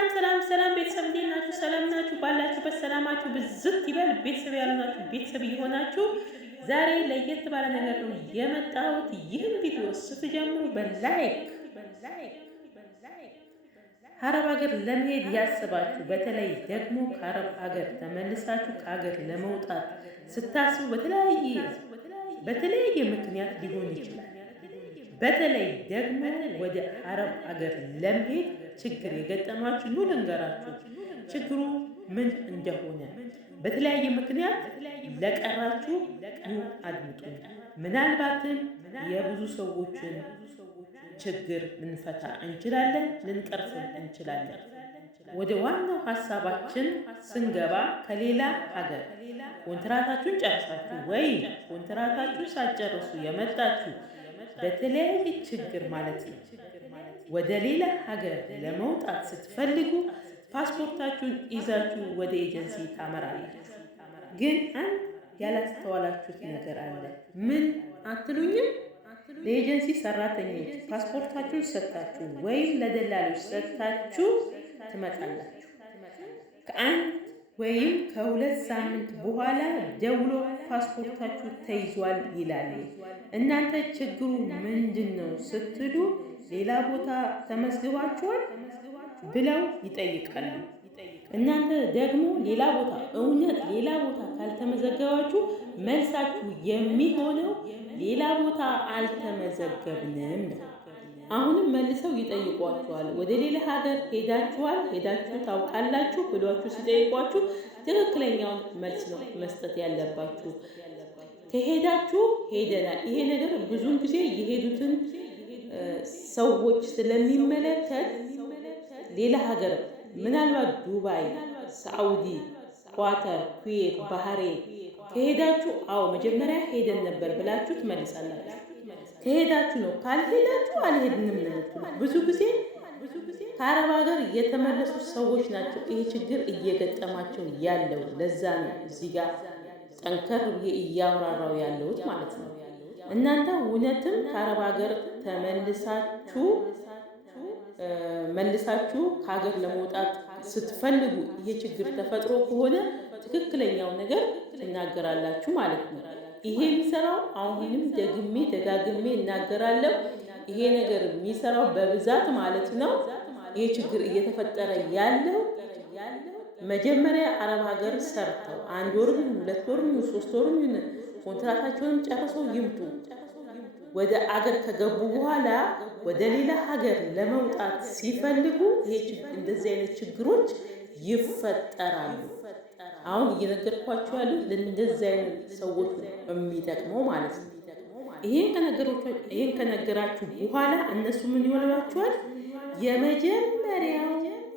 ሰላም ቤተሰብ እንዴት ናችሁ? ሰላም ናችሁ? ባላችሁበት ሰላማችሁ ብዝት ይበል። ቤተሰብ ያልሆናችሁ ቤተሰብ እየሆናችሁ ዛሬ ለየት ባለ ነገር ነው የመጣሁት። ይህን ቪዲዮ ስትጀምሩ በላይክ አረብ ሀገር ለመሄድ ያስባችሁ፣ በተለይ ደግሞ ከአረብ ሀገር ተመልሳችሁ ከሀገር ለመውጣት ስታስቡ በተለያየ ምክንያት ሊሆን ይችላል። በተለይ ደግሞ ወደ አረብ ሀገር ለመሄድ ችግር የገጠማችሁ ኑ ልንገራችሁ ችግሩ ምን እንደሆነ። በተለያየ ምክንያት ለቀራችሁ ኑ አድምጡ። ምናልባትም የብዙ ሰዎችን ችግር ልንፈታ እንችላለን፣ ልንቀርፍም እንችላለን። ወደ ዋናው ሀሳባችን ስንገባ ከሌላ ሀገር ኮንትራታችሁን ጨርሳችሁ ወይ ኮንትራታችሁ ሳትጨርሱ የመጣችሁ በተለያየ ችግር ማለት ነው ወደ ሌላ ሀገር ለመውጣት ስትፈልጉ ፓስፖርታችሁን ይዛችሁ ወደ ኤጀንሲ ታመራላችሁ። ግን አንድ ያላስተዋላችሁት ነገር አለ። ምን አትሉኝም? ለኤጀንሲ ሰራተኞች ፓስፖርታችሁን ሰጥታችሁ ወይም ለደላሎች ሰጥታችሁ ትመጣላችሁ። ከአንድ ወይም ከሁለት ሳምንት በኋላ ደውሎ ፓስፖርታችሁ ተይዟል ይላል። እናንተ ችግሩ ምንድን ነው ስትሉ ሌላ ቦታ ተመዝግባችኋል ብለው ይጠይቃሉ። እናንተ ደግሞ ሌላ ቦታ ካልተመዘገባችሁ መልሳችሁ የሚሆነው ሌላ ቦታ አልተመዘገብንም ነው። አሁንም መልሰው ይጠይቋችኋል። ወደ ሌላ ሀገር ሄዳችሁ ታውቃላችሁ ብሏችሁ ሲጠይቋችሁ ትክክለኛውን መልስ ነው መስጠት ያለባችሁ። ከሄዳችሁ ሄደናል። ይሄ ነገር ብዙውን ጊዜ የሄዱትን ሰዎች ስለሚመለከት ሌላ ሀገር ምናልባት ዱባይ፣ ሳዑዲ፣ ኳተር፣ ኩዌት፣ ባህሬን ከሄዳችሁ መጀመሪያ ሄደን ነበር ብላችሁ ትመልሳላችሁ። ከሄዳችሁ ነው። ካልሄዳችሁ አልሄድንም ነው የምትሉት። ብዙ ጊዜ ከአረብ ሀገር የተመለሱ ሰዎች ናቸው ይሄ ችግር እየገጠማቸው ያለው። ለዛ ነው እዚህ ጋር ጠንከር ብዬ እያወራራው ያለሁት ማለት ነው። እናንተ እውነትም ከአረብ ሀገር መልሳችሁ ከሀገር ለመውጣት ስትፈልጉ ይሄ ችግር ተፈጥሮ ከሆነ ትክክለኛው ነገር ትናገራላችሁ ማለት ነው። ይሄ የሚሰራው አሁንም ደጋግሜ እናገራለሁ። ይሄ ነገር የሚሰራው በብዛት ማለት ነው። ይሄ ችግር እየተፈጠረ ያለው መጀመሪያ አረብ ሀገር ሰርተው 1 ወር፣ 2 ወር፣ 3 ወር ኮንትራታቸውን ጨርሰው ይምጡ። ወደ አገር ከገቡ በኋላ ወደ ሌላ ሀገር ለመውጣት ሲፈልጉ እንደዚህ አይነት ችግሮች ይፈጠራሉ። አሁን እየነገርኳችሁ ያሉት ለእንደዚህ አይነት ሰዎች የሚጠቅመው ማለት ነው። ይሄን ከነገራችሁ በኋላ እነሱ ምን ይሆንላችኋል?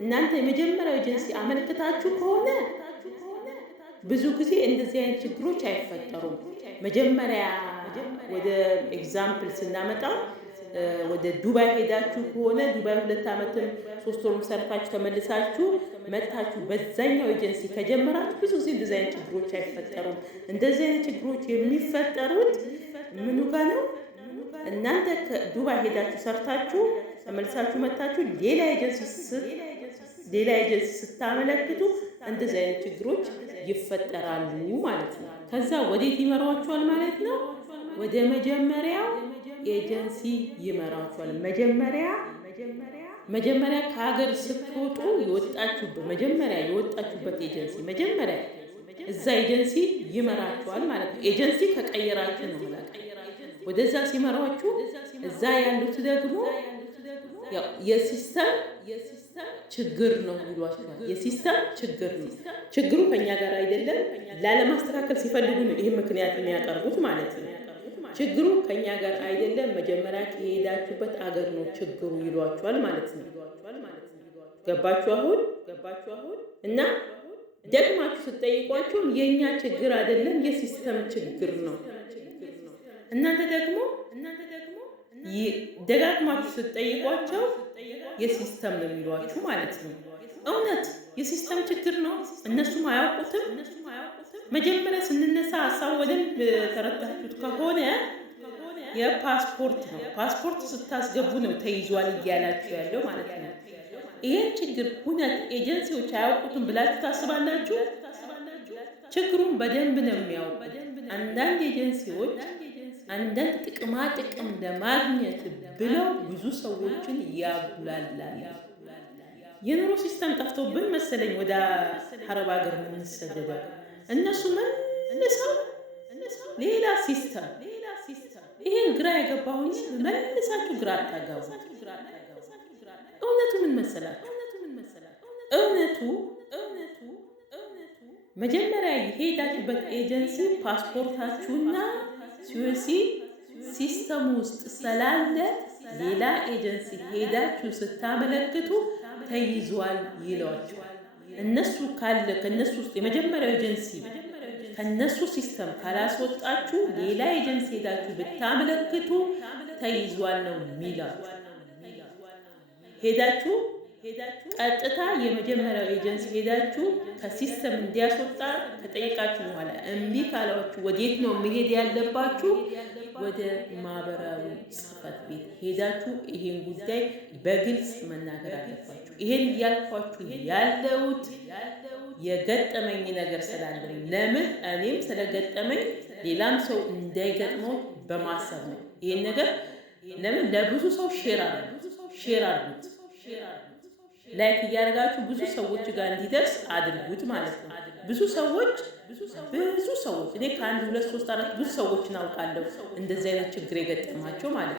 እናንተ የመጀመሪያው ኤጀንሲ አመልክታችሁ ከሆነ ብዙ ጊዜ እንደዚህ አይነት ችግሮች አይፈጠሩም። መጀመሪያ ወደ ኤግዛምፕል ስናመጣ ወደ ዱባይ ሄዳችሁ ከሆነ ዱባይ 2 ዓመትም 3 ወርም ሰርታችሁ ተመልሳችሁ መጥታችሁ በዛኛው ኤጀንሲ ከጀመራችሁ ብዙ ጊዜ እንደዚህ አይነት ችግሮች አይፈጠሩም። እንደዚህ አይነት ችግሮች የሚፈጠሩት ምኑ ጋር ነው? እናንተ ከዱባይ ሄዳችሁ ሰርታችሁ ተመልሳችሁ መጥታችሁ ሌላ ኤጀንሲ ስታመለክቱ እንደዚህ አይነት ችግሮች ይፈጠራሉ ማለት ነው። ከዛ ወዴት ይመራዋችኋል ማለት ነው? ወደ መጀመሪያው ኤጀንሲ ይመራዋችኋል። መጀመሪያ ከሀገር ስትወጡ የወጣችሁበት ኤጀንሲ እዛ ኤጀንሲ ይመራችኋል ማለት ነው። ኤጀንሲ ከቀየራችሁ ነው ማለት ወደዛ ሲመራችሁ እዛ ያሉት ደግሞ የሲስተም ችግር ነው ይሏችኋል። የሲስተም ችግር ነው። ችግሩ ከኛ ጋር አይደለም። ላለማስተካከል ሲፈልጉ ነው ይሄ ምክንያት የሚያቀርቡት ማለት ነው። ችግሩ ከኛ ጋር አይደለም፣ መጀመሪያ ከሄዳችሁበት አገር ነው ችግሩ ይሏችኋል ማለት ነው። ገባችሁ አሁን? እና ደግማችሁ ስትጠይቋቸውም የኛ ችግር አይደለም የሲስተም ችግር ነው። እናንተ ደግሞ ደጋግማችሁ ስትጠይቋቸው የሲስተም ነው የሚሏችሁ ማለት ነው። እውነት የሲስተም ችግር ነው። እነሱም አያውቁትም። መጀመሪያ ስንነሳ ሀሳቡ በደንብ ተረዳችሁት ከሆነ የፓስፖርት ነው። ፓስፖርት ስታስገቡ ነው ተይዟል እያላችሁ ያለው ማለት ነው። ይሄን ችግር እውነት ኤጀንሲዎች አያውቁትም ብላችሁ ታስባላችሁ? ችግሩን በደንብ ነው የሚያውቁት። አንዳንድ ኤጀንሲዎች አንዳንድ ጥቅማ ጥቅም ለማግኘት ብለው ብዙ ሰዎችን ያጉላላሉ። የኑሮ ሲስተም ጠፍቶብን መሰለኝ ወደ አረብ ሀገር የምንሰደደው። እነሱ መልሰው ሌላ ሲስተም። ይሄን ግራ የገባሁኝ መልሳችሁ ግራ አታጋቡ። እውነቱ ምን መሰላችሁ? እውነቱ መጀመሪያ የሄዳችሁበት ኤጀንሲ ፓስፖርታችሁና ሲዩሲ ሲስተም ውስጥ ስላለ ሌላ ኤጀንሲ ሄዳችሁ ስታመለክቱ ተይዟል ይሏቸዋል። እነሱ ካለ ከነሱ ውስጥ የመጀመሪያው ኤጀንሲ ከነሱ ሲስተም ካላስወጣችሁ ሌላ ኤጀንሲ ሄዳችሁ ብታመለክቱ ተይዟል ነው የሚላችሁ። ሄዳችሁ ቀጥታ የመጀመሪያው ኤጀንሲ ሄዳችሁ ከሲስተም እንዲያስወጣ ከጠየቃችሁ በኋላ እምቢ ካላችሁ ወዴት ነው መሄድ ያለባችሁ? ወደ ማህበራዊ ጽሕፈት ቤት ሄዳችሁ ይሄን ጉዳይ በግልጽ መናገር አለባችሁ። ይሄን እያልኳችሁ ያለሁት የገጠመኝ ነገር ስላለ ለምን እኔም ስለገጠመኝ ሌላም ሰው እንዳይገጥመው በማሰብ ነው። ይሄን ነገር ለምን ለብዙ ሰው ሼር አድርጉት። ላይክ እያደረጋችሁ ብዙ ሰዎች ጋር እንዲደርስ አድርጉት ማለት ነው። ብዙ ሰዎች እኔ ከ1 2 3 4 ብዙ ሰዎችን አውቃለሁ እንደዚህ አይነት ችግር የገጠማቸው ማለት ነው።